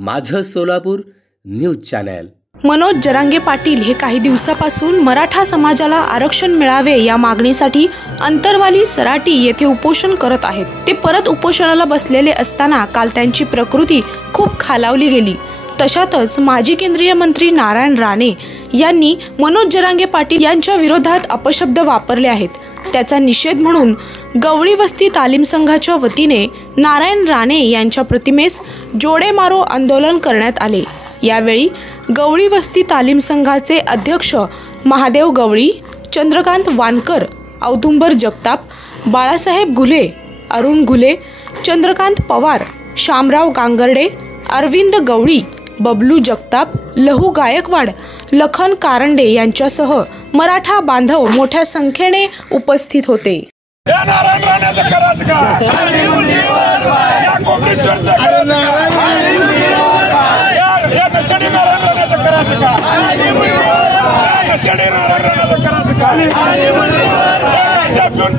माझं Solapur news channel. Manoj Jarange Patil हे काही दिवसापासून मराठा समाजाला आरक्षण मिळावे या मागणीसाठी अंतरवाली सराटी येथे उपोषण करत आहेत। ते परत उपोषणाला बसलेले असताना काल त्यांची प्रकृती खूप खालावली गेली। तशातच माजी केंद्रीय मंत्री नारायण राणे यांनी मनोज जरांगे पाटील यांच्या विरोधात अपशब्द वापरले आहेत। त्याचा निषेध म्हणून गवळी वस्ती तालीम संघाच्या वतीने नारायण राणे यांच्या प्रतिमेस जोडे मारो आंदोलन करण्यात आले। यावेळी गवळी वस्ती तालीम संघाचे अध्यक्ष महादेव गवळी, चंद्रकांत वानकर, औदुंबर जगताप, बाळासाहेब घुले, अरुण घुले, चंद्रकांत पवार, शामराव गांगर्डे, अरविंद गवळी, बबलू जगताप, लहू गायकवाड, लखन कारंडे यांच्यासह मराठा बांधव मोठ्या संख्येने उपस्थित होते।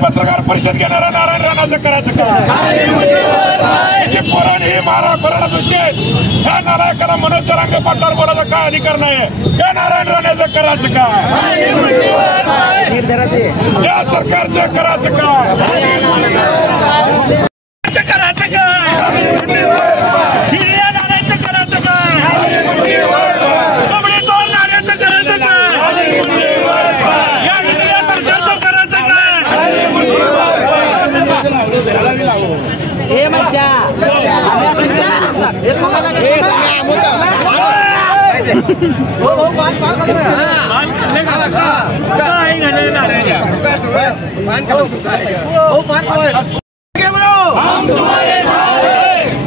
पत्रकार परिषद घेणारा नारायण राणाचं करायचं का? पोराने मारा करायला दोषी आहेत। ह्या नारायकाला मनोज जरांगे पाटलावर बोलायचा काय अधिकार नाही? या नारायण राणाचं करायचं का? या सरकारचं करायचं का? करायचं का?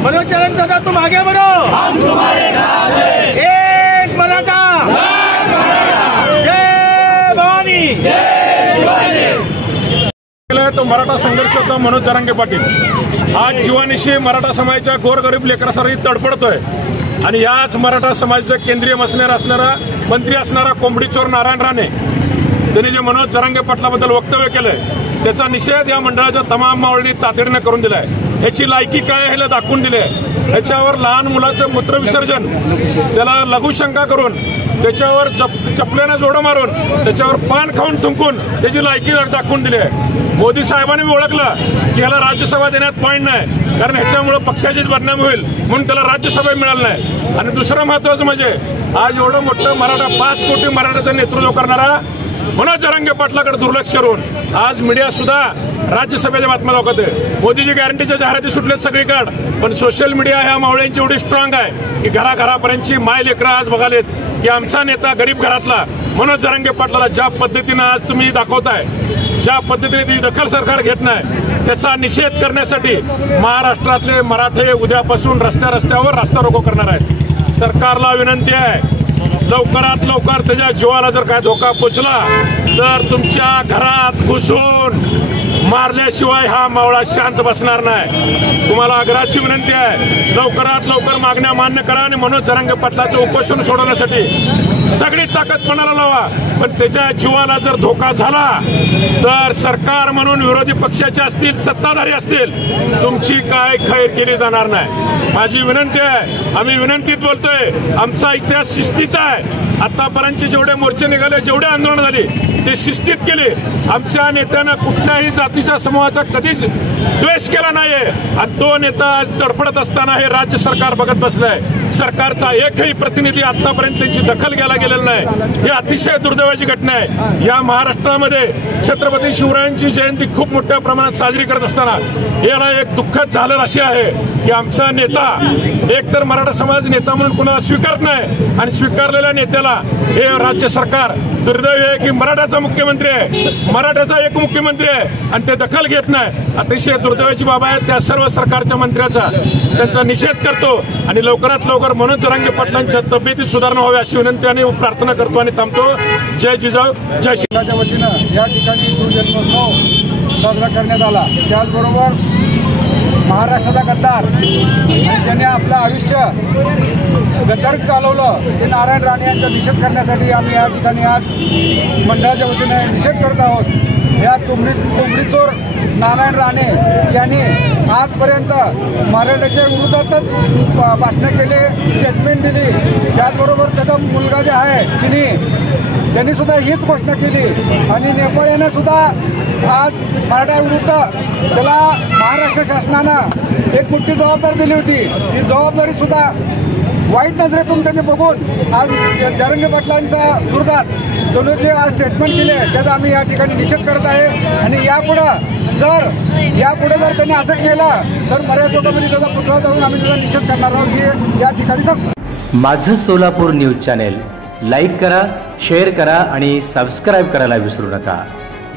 मनोज जरांगे दादा तुम आगे बढ़ो, हम तुम्हारे साथ हैं। एक मराठा, जय भवानी, जय शिवाजी। तो मराठा संघर्ष होता मनोज जरांगे पाटील आज जीवानिशी मराठा समाजाच्या गोरगरीब लेकरासाठी तडपडतोय आणि याच मराठा समाजाचा केंद्रीय मंत्री असणारा कोंबडी चोर नारायण राणे त्यांनी जे मनोज जरांगे पाटलाबद्दल वक्तव्य केलंय त्याचा निषेध या मंडळाच्या तमाम मावळणी तातडीने करून दिलाय। ह्याची लायकी काय ह्याला दाखवून दिले। ह्याच्यावर लहान मुलाचं मूत्रविसर्जन त्याला लघुशंका करून त्याच्यावर चपल्यानं जोडं मारून त्याच्यावर पान खाऊन थुंकून त्याची लायकी दाखवून दिली आहे। मोदी साहेबांनी ओळखलं की ह्याला राज्यसभा देण्यात पॉईंट नाही, कारण ह्याच्यामुळे पक्षाचीच बदनामी होईल म्हणून त्याला राज्यसभा मिळालं नाही। आणि दुसरं महत्वाचं म्हणजे आज एवढं मोठं मराठा 5 कोटी मराठाचं नेतृत्व करणारा मनोज जरांगे पाटलाकडे दुर्लक्ष करून आज मीडिया सुद्धा राज्यसभेच्या बातम्या दाखवते। मोदीची गॅरंटीच्या जाहिराती सुटल्यात सगळीकडे, पण सोशल मीडिया ह्या मावळ्यांची एवढी स्ट्रॉंग आहे की घराघरापर्यंतची माय लेकरं आज बघालेत की आमचा नेता गरीब घरातला मनोज जरांगे पाटलाला ज्या पद्धतीनं आज तुम्ही दाखवताय, ज्या पद्धतीने ती दखल सरकार घेत नाही त्याचा निषेध करण्यासाठी महाराष्ट्रातले मराठे उद्यापासून रस्त्यावर रास्ता रोको करणार आहेत। सरकारला विनंती आहे लवकरात लवकर त्याच्या जीवाला जर काय धोका पोचला तर तुमच्या घरात घुसून मारल्याशिवाय हा मावळा शांत बसणार नाही। तुम्हाला आग्रहाची विनंती आहे लवकरात लवकर मागण्या मान्य करा आणि मनोज जरांगे पाटलाचं उपोषण सोडवण्यासाठी सगळी ताकद पणाला लावा। पण त्याच्या जीवाला जर धोका झाला तर सरकार म्हणून विरोधी पक्षाचे असतील सत्ताधारी असतील तुमची काय खैर केली जाणार नाही। माझी विनंती आहे, आम्ही विनंतीत बोलतोय, आमचा इतिहास शिस्तीचा आहे। आतापर्यंतचे जेवढे मोर्चे निघाले, जेवढे आंदोलन झाली ते शिस्तीत केले। आमच्या नेत्यानं कुठल्याही जातीच्या समूहाचा कधीच द्वेष केला नाहीये आणि तो नेता आज तडफडत असताना हे राज्य सरकार बघत बसलंय। सरकारचा एकही प्रतिनिधी आतापर्यंत त्यांची दखल घ्यायला गेलेला नाही। ही अतिशय दुर्दैवाची घटना आहे। या महाराष्ट्रामध्ये छत्रपती शिवरायांची जयंती खूप मोठ्या प्रमाणात साजरी करत असताना याला एक दुःखद झालं असे आहे की आमचा नेता एकतर मराठा समाज नेता म्हणून कुणाला स्वीकारत नाही आणि स्वीकारलेल्या नेत्याला हे राज्य सरकार दुर्दैवी आहे की मराठाचा मुख्यमंत्री आहे, मराठ्याचा एक मुख्यमंत्री आहे आणि ते दखल घेत नाही। अतिशय दुर्दैवाची बाब आहे। त्या सर्व सरकारच्या मंत्र्याचा त्यांचा निषेध करतो आणि लवकरात लवकर मनोज जरांगे पाटलांच्या तब्येतीत सुधारणा व्हावी अशी विनंती आणि प्रार्थना करतो आणि थांबतो। जय जिजाऊ, जय शिवरायांच्या वतीनं या ठिकाणी शिवजन्मोत्सव साजरा करण्यात आला। त्याचबरोबर महाराष्ट्राचा गद्दार ज्याने आपलं आयुष्य गद्दार चालवलं ते नारायण राणे यांचा निषेध करण्यासाठी आम्ही या ठिकाणी आज मंडळाच्या वतीने निषेध करत आहोत। या कोंबडी चोर नारायण राणे यांनी आजपर्यंत मराठ्याच्या विरोधातच भाषणं केले, स्टेटमेंट दिली. त्याचबरोबर त्याचा मुलगा जे आहे चिनी त्यांनी सुद्धा हीच घोषणा केली. आणि नेपाळ याने सुद्धा आज मराठा विरुद्ध त्याला महाराष्ट्र शासनानं एक मोठी जबाबदारी दिली होती. ती जबाबदारी सुद्धा वाईट नजरेतून त्यांनी बघून आज जरांगे पाटलांच्या विरोधात दोन्ही जे आज स्टेटमेंट केले त्याचा आम्ही या ठिकाणी निषेध करत आहे. आणि यापुढे जर त्यांनी असं केलं तर मर्यादा चौकामध्ये त्याचा पुतळा जाऊन आम्ही त्याचा निषेध करणार आहोत हे या ठिकाणी सांगतो. माझं सोलापूर न्यूज चॅनेल लाईक करा, शेअर करा आणि सबस्क्राईब करायला विसरू नका.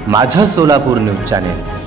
माझं सोलापूर न्यूज चॅनेल.